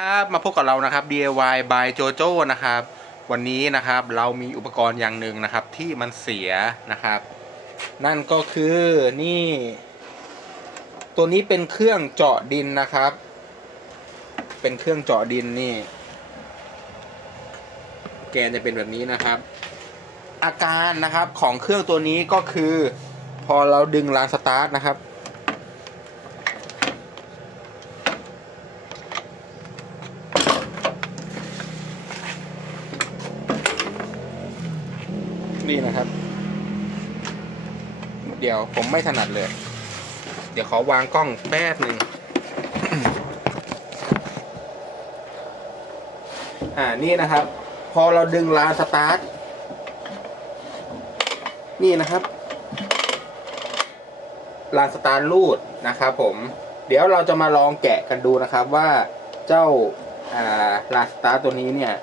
ครับมาพบกับเรานะครับ DIY by JoJo นะครับวันนี้นะครับเรามีอุปกรณ์อย่างหนึ่งนะครับที่มันเสียนะครับนั่นก็คือนี่ตัวนี้เป็นเครื่องเจาะดินนะครับเป็นเครื่องเจาะดินนี่แกนจะเป็นแบบนี้นะครับอาการนะครับของเครื่องตัวนี้ก็คือพอเราดึงรางสตาร์ทนะครับนี่นะครับเดี๋ยวผมไม่ถนัดเลยเดี๋ยวขอวางกล้องแป๊บหนึ่งนี่นะครับพอเราดึงรางสตาร์ทนี่นะครับรางสตาร์ทรูดนะครับผมเดี๋ยวเราจะมาลองแกะกันดูนะครับว่าเจ้ารางสตาร์ทตัวนี้เนี่ย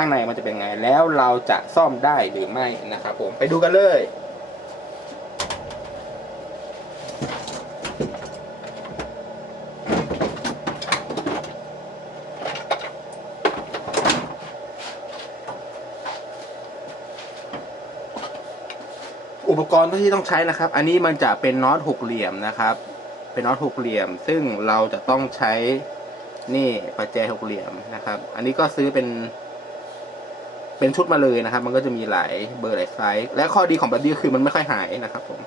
ข้างในมันจะเป็นไงแล้วเราจะซ่อมได้หรือไม่นะครับผมไปดูกันเลยอุปกรณ์ที่ต้องใช้นะครับอันนี้มันจะเป็นน็อตหกเหลี่ยมนะครับเป็นน็อตหกเหลี่ยมซึ่งเราจะต้องใช้นี่ประแจหกเหลี่ยมนะครับอันนี้ก็ซื้อเป็นชุดมาเลยนะครับมันก็จะมีหลายเบอร์หลายไซส์และข้อดีของแบบนี้คือมันไม่ค่อยหายนะครับผม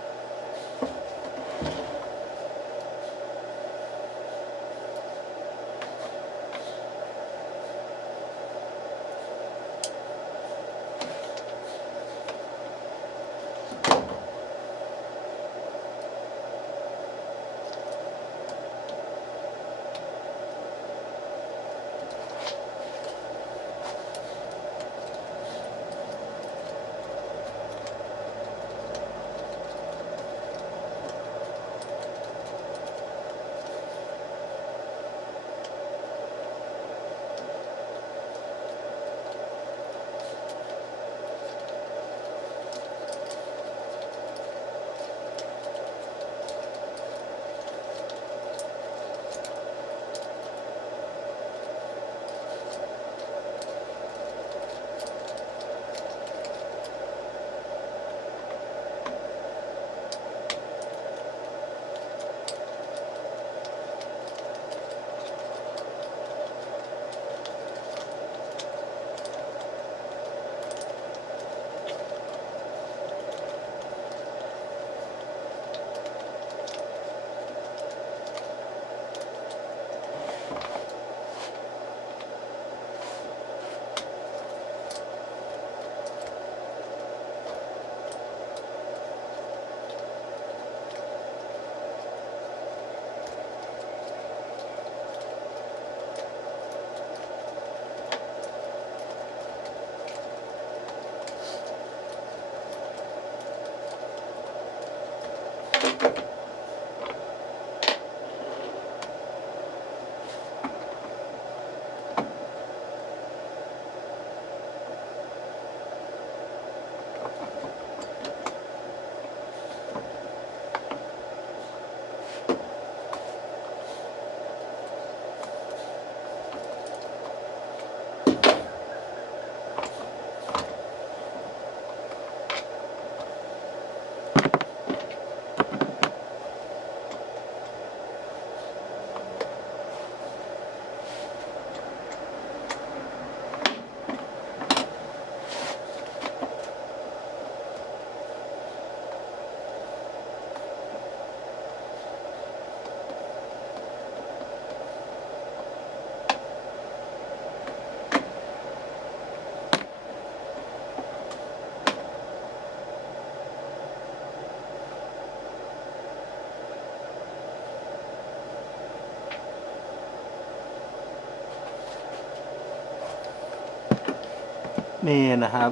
นี่นะครับ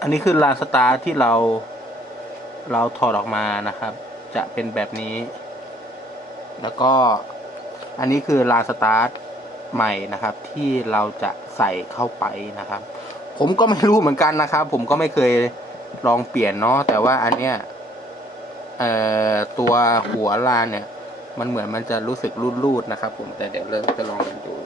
อันนี้คือรางสตาร์ทที่เราถอดออกมานะครับจะเป็นแบบนี้แล้วก็อันนี้คือรางสตาร์ทใหม่นะครับที่เราจะใส่เข้าไปนะครับผมก็ไม่รู้เหมือนกันนะครับผมก็ไม่เคยลองเปลี่ยนเนาะแต่ว่าอันเนี้ยตัวหัวรางเนี่ยมันเหมือนมันจะรู้สึกรูดๆนะครับผมแต่เดี๋ยวเราจะลองกันดู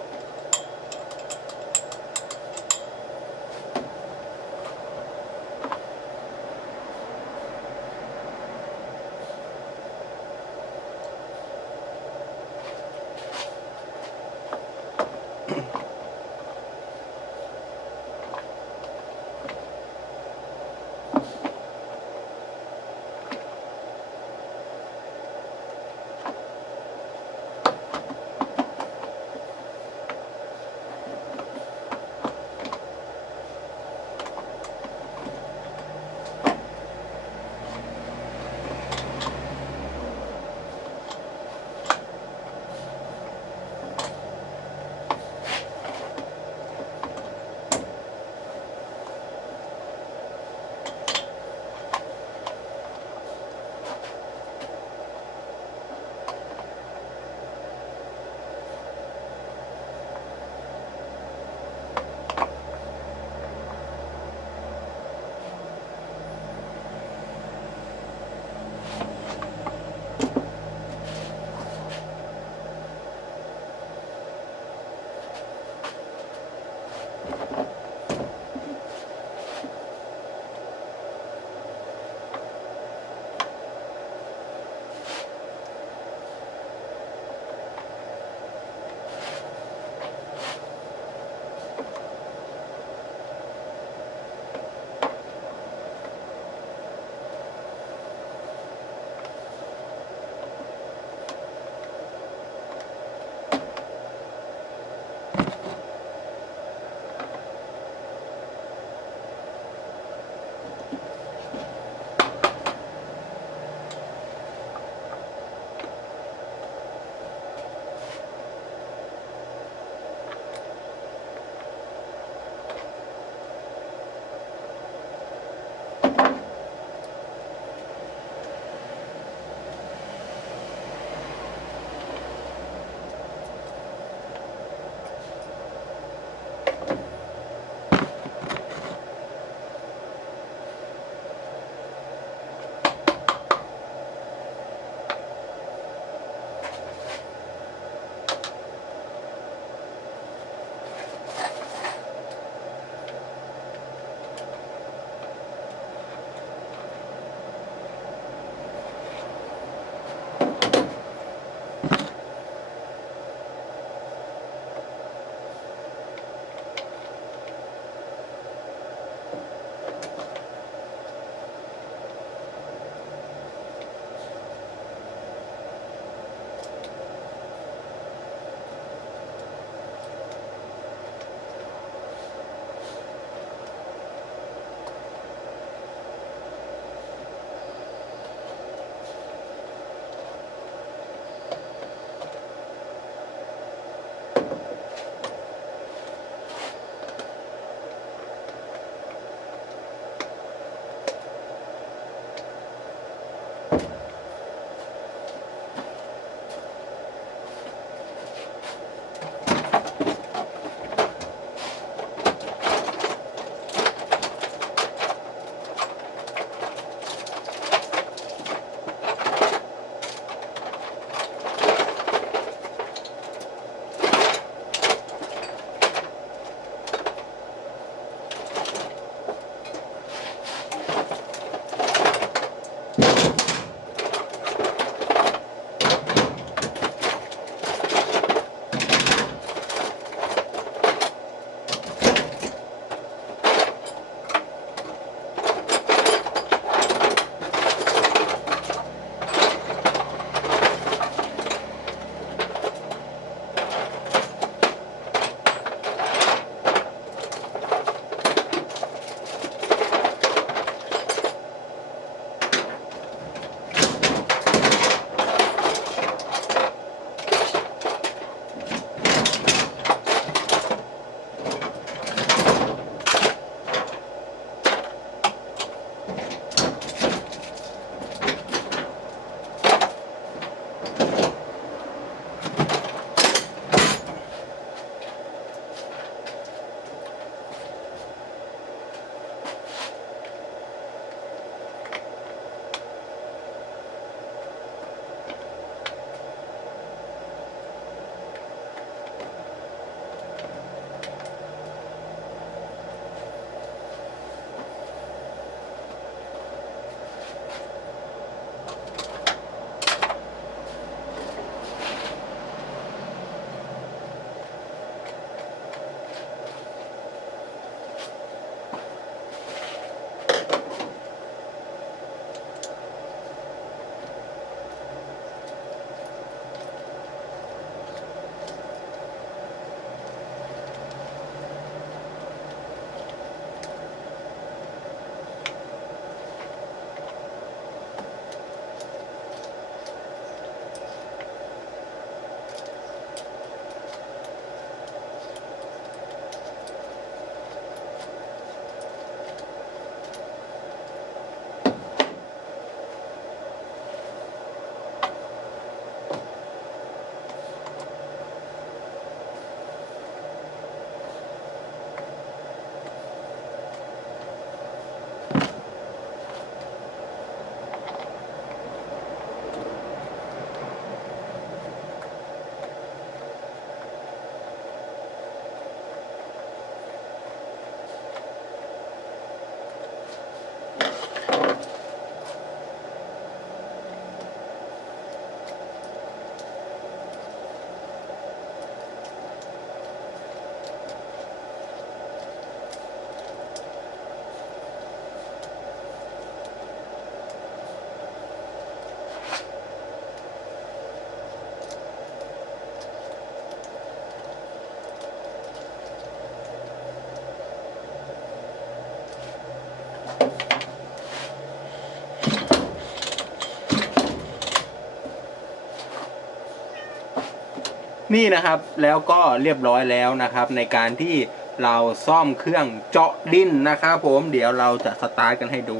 นี่นะครับแล้วก็เรียบร้อยแล้วนะครับในการที่เราซ่อมเครื่องเจาะดินนะครับผมเดี๋ยวเราจะสตาร์ทกันให้ดู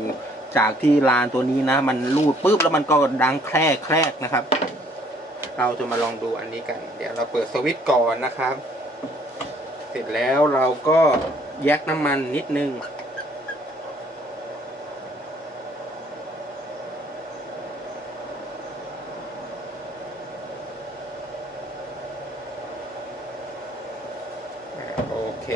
จากที่ลานตัวนี้นะมันรูดปุ๊บแล้วมันก็ดังแครกนะครับเราจะมาลองดูอันนี้กันเดี๋ยวเราเปิดสวิตช์ก่อนนะครับเสร็จแล้วเราก็แยกน้ำมันนิดนึงโอเค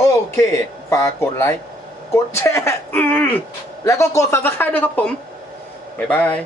โอเคฝากกดไลค์กดแชร์แล้วก็กด Subscribe ด้วยครับผมบ๊ายบาย